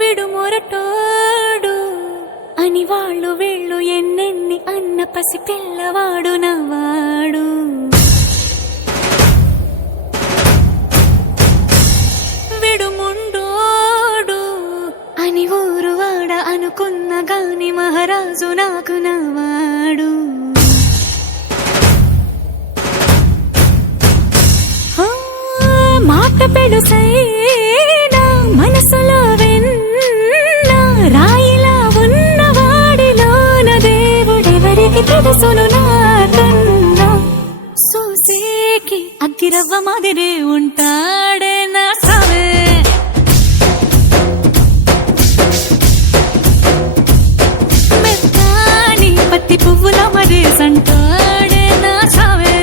విడుమొరటోడు అని వాళ్ళు వీళ్ళు ఎన్నెన్ని అన్న పసి పిల్లవాడు నవ్వాడు. విడుముండోడు అని ఊరువాడ అనుకున్న గాని మహారాజు నాకు నవ్వాడు. మాట పెడుసైనా మనసులో వెన్న రాయిలా ఉన్నవాడిలోన దేవుడెవరికి తెలుసును నాకన్నా. సూసేకి అగ్గిరవ్వ మాదిరే ఉంటాడే నా సావే. మెత్తాని పత్తి పువ్వుల మరేసంటాడే నా సావే.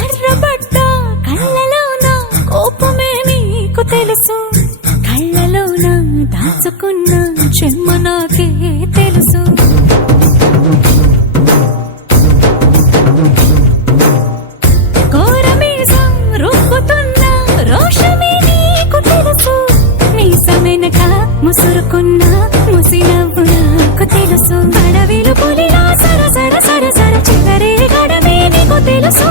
ఎర్రబడ్డ కళ్ళలోన కోపమే నీకు తెలుసు, కళ్ళలోన దాచుకున్న చెమ్మ నాకే తెలుసు. కోరమీసం రుక్కుతున్న రోషమే నీకు తెలుసు, మీసమెనక ముసురుకున్న ముసినవ్వు నాకు తెలుసు. అడవిలు పులిలా సర సర సర సర చివరి గడమే నీకు తెలుసు.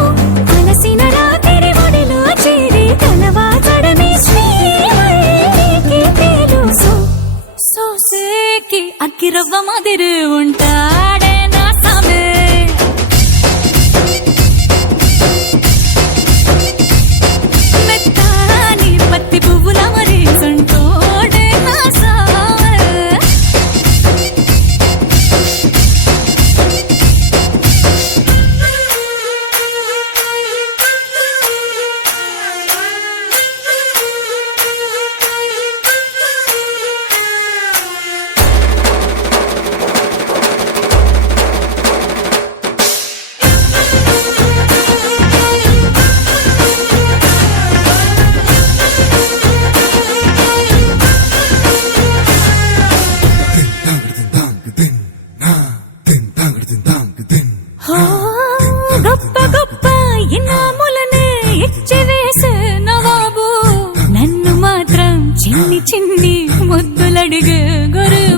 అలసిన రాత్రి ఒడిలో చేరి కలవాచడమే శ్రీకి తెలుసు. సోసేకి అగ్గిరవ్వ మాదిరి ఉంటాడే నా సామే. మెత్తాని పత్తి పువ్వుల మరేసంటోడే నా సామే. గొప్ప గొప్ప ఇనాములనే ఇచ్చివేసే నవాబు, నన్ను మాత్రం చిన్ని చిన్ని ముద్దులడిగే గురు.